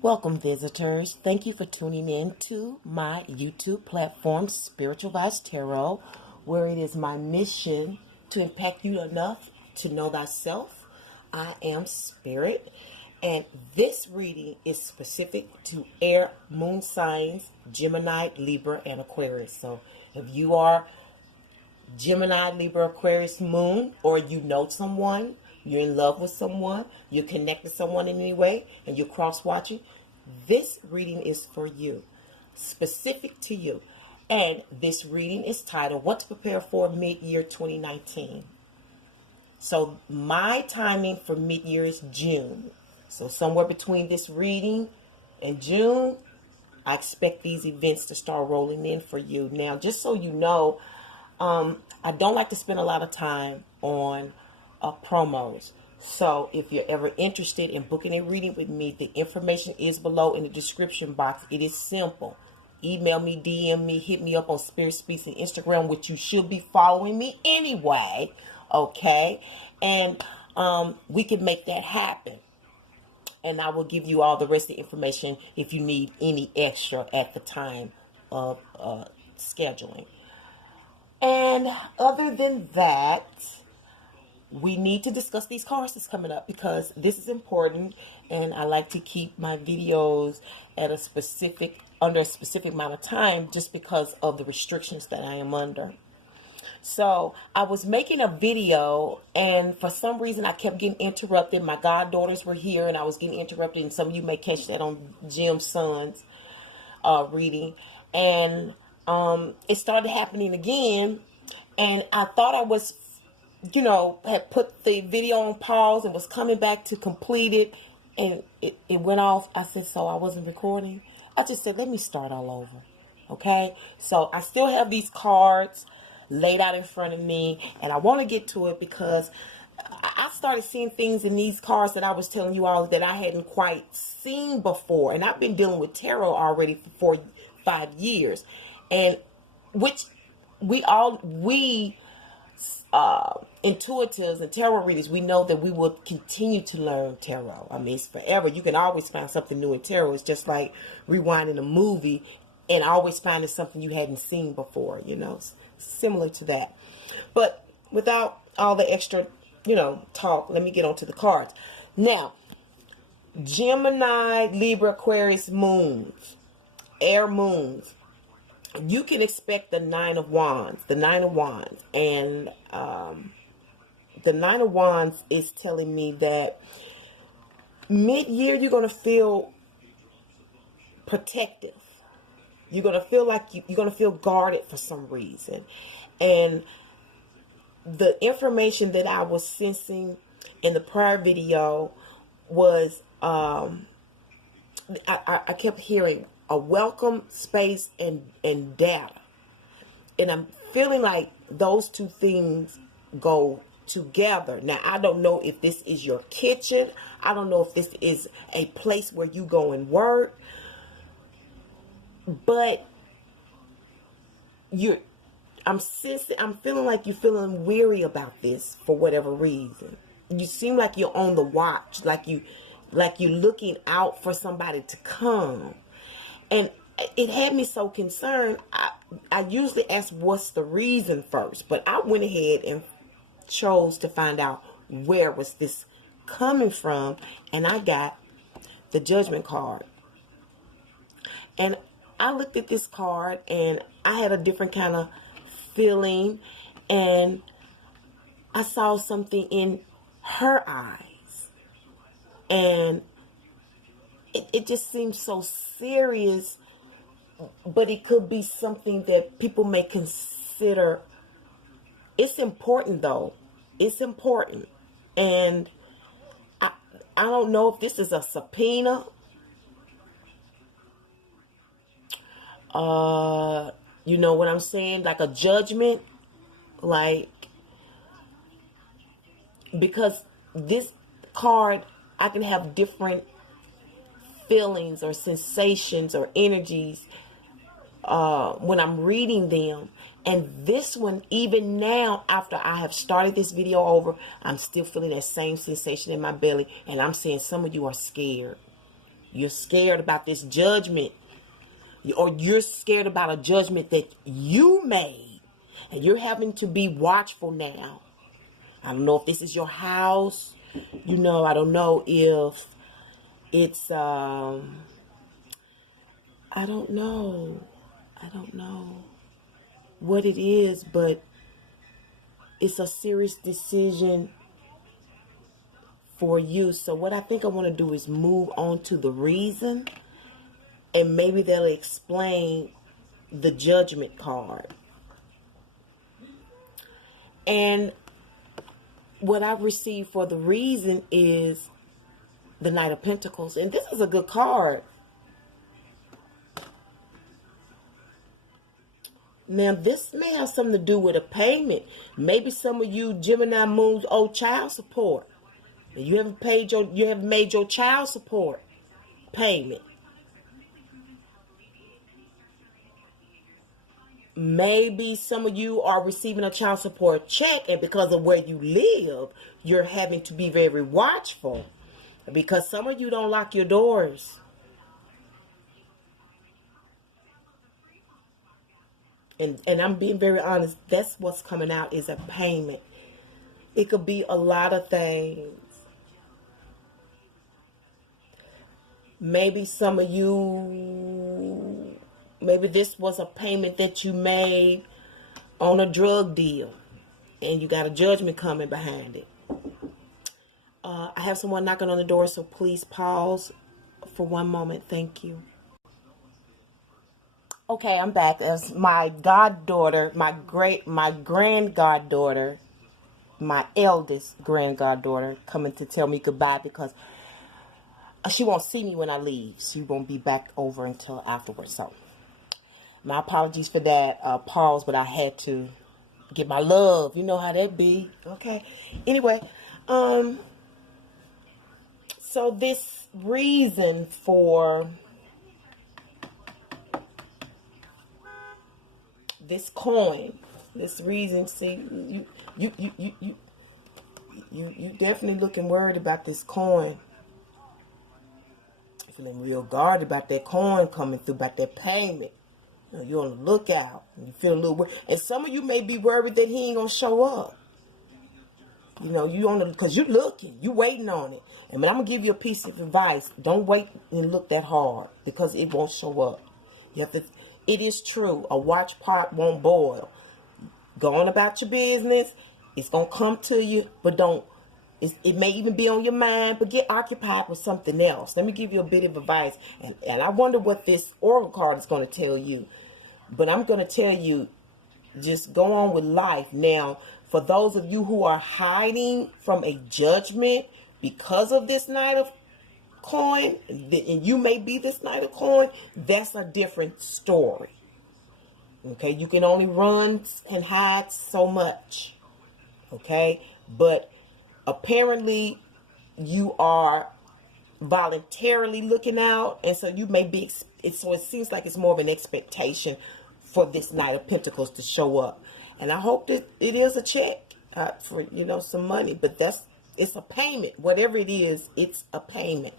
Welcome, visitors. Thank you for tuning in to my YouTube platform, Spiritual Tarot, where it is my mission to impact you enough to know thyself. I am Spirit, and this reading is specific to air moon signs, Gemini, Libra, and Aquarius. So if you are Gemini, Libra, Aquarius, Moon, or you know someone, you're in love with someone, you're connected to someone in any way, and you're cross-watching, this reading is for you, specific to you. And this reading is titled, What to Prepare for Mid-Year 2019. So my timing for mid-year is June. So somewhere between this reading and June, I expect these events to start rolling in for you. Now, just so you know, I don't like to spend a lot of time on promos. So if you're ever interested in booking a reading with me, the information is below in the description box. It is simple. Email me, DM me, hit me up on Spirit Speaks and Instagram, which you should be following me anyway. Okay? And we can make that happen. And I will give you all the rest of the information if you need any extra at the time of scheduling. And other than that, we need to discuss these cards that's coming up because this is important, and I like to keep my videos at under a specific amount of time just because of the restrictions that I am under. So I was making a video, and for some reason I kept getting interrupted. My goddaughters were here and I was getting interrupted, and some of you may catch that on Jim's son's reading. And it started happening again, and I thought I was, had put the video on pause and was coming back to complete it, and it went off. I said, so I wasn't recording. I just said, let me start all over. Okay? So I still have these cards laid out in front of me, and I want to get to it because I started seeing things in these cards that I was telling you all that I hadn't quite seen before. And I've been dealing with tarot already for 5 years. And which we intuitives and tarot readers, we know that we will continue to learn tarot. I mean, it's forever. You can always find something new in tarot. It's just like rewinding a movie and always finding something you hadn't seen before, similar to that. But without all the extra, talk, let me get on to the cards. Now, Gemini, Libra, Aquarius moons, air moons. You can expect the Nine of Wands. And the Nine of Wands is telling me that mid-year you're going to feel protective. You're going to feel like you're going to feel guarded for some reason. And the information that I was sensing in the prior video was, I kept hearing a welcome, space, and data. And I'm feeling like those two things go together. Now, I don't know if this is your kitchen. I don't know if this is a place where you go and work. But I'm feeling like you're feeling weary about this for whatever reason. You seem like you're on the watch, like you're looking out for somebody to come. And it had me so concerned. I usually ask what's the reason first, but I went ahead and chose to find out where was this coming from, and I got the Judgment card. And I looked at this card and I had a different kind of feeling, and I saw something in her eyes, and it just seems so serious, but it could be something that people may consider. It's important though. It's important. And I don't know if this is a subpoena. You know what I'm saying? Like a judgment. Because this card, I can have different feelings or sensations or energies when I'm reading them. And this one, even now, after I have started this video over, I'm still feeling that same sensation in my belly. And I'm saying some of you are scared. You're scared about this judgment, or you're scared about a judgment that you made, and you're having to be watchful now. I don't know if this is your house. I don't know if it's, I don't know what it is, but it's a serious decision for you. So what I think I want to do is move on to the reason, and maybe that'll explain the Judgment card. And what I've received for the reason is the Knight of Pentacles. And this is a good card. Now, this may have something to do with a payment. Maybe some of you Gemini moons owe child support. And you haven't made your child support payment. Maybe some of you are receiving a child support check, and because of where you live, you're having to be very watchful, because some of you don't lock your doors. And I'm being very honest, that's what's coming out, is a payment. It could be a lot of things. Maybe some of you, maybe this was a payment that you made on a drug deal, and you got a judgment coming behind it. I have someone knocking on the door, so please pause for one moment. Thank you. Okay, I'm back. As my goddaughter, my grand-goddaughter, my eldest grand-goddaughter, coming to tell me goodbye, because she won't see me when I leave. She won't be back over until afterwards. So my apologies for that pause, but I had to get my love. You know how that be. Okay. Anyway, so this reason for this coin, this reason, see, you definitely looking worried about this coin. Feeling real guarded about that coin coming through, about that payment. You're on the lookout. You feel a little worried. And some of you may be worried that he ain't going to show up. You on the, because you're looking. You waiting on it. And I'm going to give you a piece of advice. Don't wait and look that hard, because it won't show up. You have to. It is true. A watch pot won't boil. Go on about your business. It's going to come to you, but don't. It may even be on your mind, but get occupied with something else. Let me give you a bit of advice. And I wonder what this oracle card is going to tell you. But I'm going to tell you, just go on with life. Now, for those of you who are hiding from a judgment because of this Knight of Coin, and you may be this Knight of Coin, that's a different story. Okay, you can only run and hide so much. Okay, but apparently you are voluntarily looking out, and so you may be, so it seems like it's more of an expectation for this Knight of Pentacles to show up. And I hope that it is a check for, some money, but it's a payment. Whatever it is, it's a payment.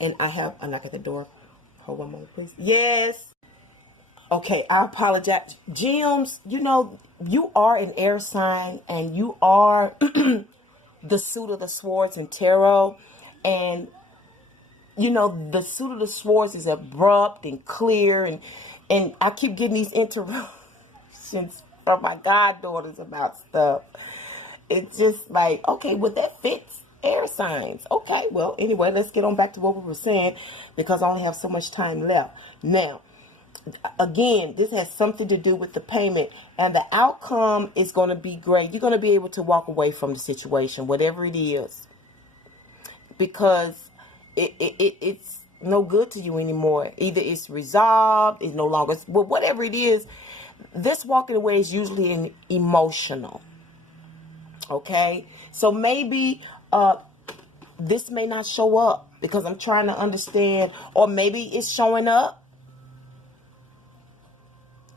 And I have a knock at the door. Hold one moment, please. Yes. Okay, I apologize. Gems, you are an air sign, and you are the suit of the swords in tarot. And, the suit of the swords is abrupt and clear. And I keep getting these interruptions from my goddaughters about stuff. It's just like, okay, well, that fits air signs. Okay, well, anyway, let's get on back to what we were saying, because I only have so much time left. Now, again, this has something to do with the payment, and the outcome is going to be great. You're going to be able to walk away from the situation, whatever it is, because it's no good to you anymore. Either it's resolved, it's no longer, well, whatever it is, this walking away is usually an emotional. Okay, so maybe this may not show up, because I'm trying to understand, or maybe it's showing up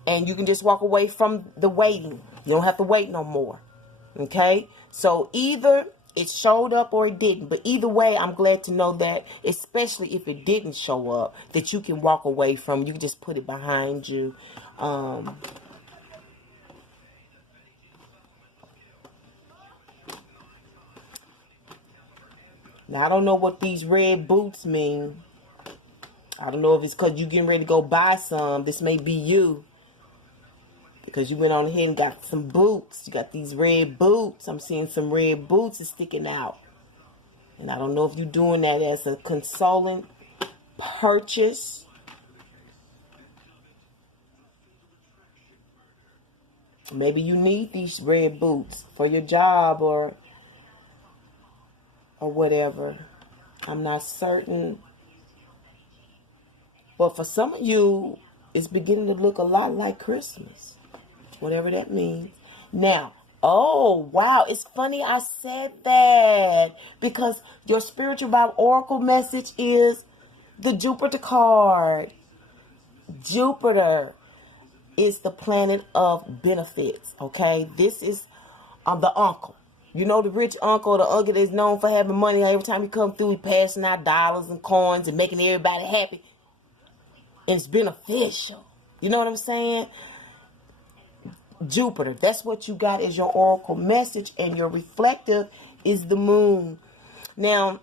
and you can just walk away from the waiting. You don't have to wait no more. Okay, so either It showed up or it didn't. But either way, I'm glad to know that, especially if it didn't show up, that you can walk away from. You can just put it behind you. Now, I don't know what these red boots mean. I don't know if it's because you're getting ready to go buy some. This may be you. Because you went on ahead and got some boots. You got these red boots. I'm seeing some red boots is sticking out. And I don't know if you're doing that as a consoling purchase. Maybe you need these red boots for your job or whatever. I'm not certain. But for some of you, it's beginning to look a lot like Christmas. Whatever that means. Now, oh, wow. It's funny I said that. Because your spiritual vibe oracle message is the Jupiter card. Jupiter is the planet of benefits. Okay? This is the uncle. You know, the rich uncle, the uncle that's known for having money. Every time he come through, he passing out dollars and coins and making everybody happy. And it's beneficial. You know what I'm saying? Jupiter, that's what you got as your oracle message, and your reflective is the moon. Now,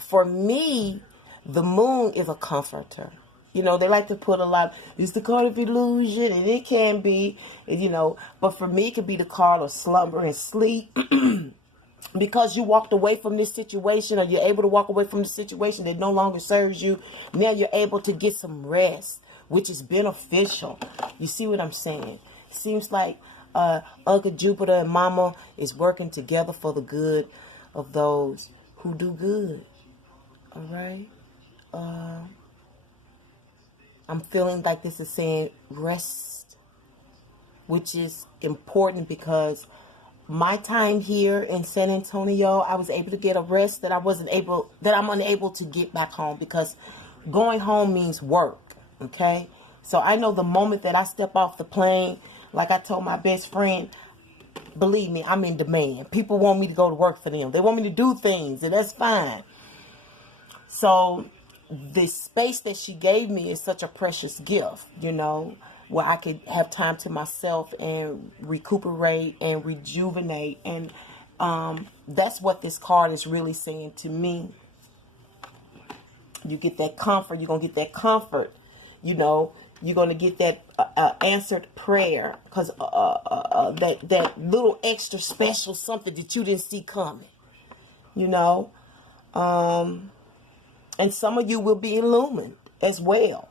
for me, the moon is a comforter. You know, they like to put a lot, it's the card of illusion, and it can be, you know, but for me, it could be the card of slumber and sleep. Because you walked away from this situation, or you're able to walk away from the situation that no longer serves you. Now you're able to get some rest, which is beneficial. You see what I'm saying? Seems like Uncle Jupiter and Mama is working together for the good of those who do good. All right? I'm feeling like this is saying rest, which is important because my time here in San Antonio, I was able to get a rest that I'm unable to get back home, because going home means work. Okay? So I know the moment that I step off the plane, like I told my best friend, believe me, I'm in demand. People want me to go to work for them. They want me to do things, and that's fine. So the space that she gave me is such a precious gift, you know, where I could have time to myself and recuperate and rejuvenate. And that's what this card is really saying to me. You get that comfort. You're going to get that comfort, you know. You're going to get that answered prayer, because that little extra special something that you didn't see coming, you know. And some of you will be illumined as well.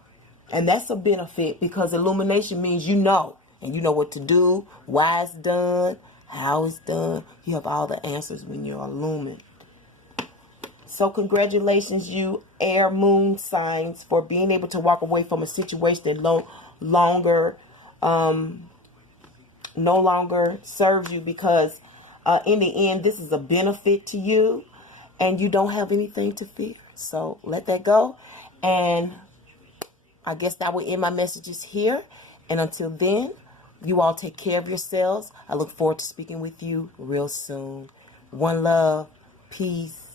And that's a benefit, because illumination means you know. And you know what to do, why it's done, how it's done. You have all the answers when you're illumined. So congratulations, you air moon signs, for being able to walk away from a situation that no longer serves you, because in the end, this is a benefit to you and you don't have anything to fear. So let that go. And I guess that will end my messages here. And until then, you all take care of yourselves. I look forward to speaking with you real soon. One love. Peace.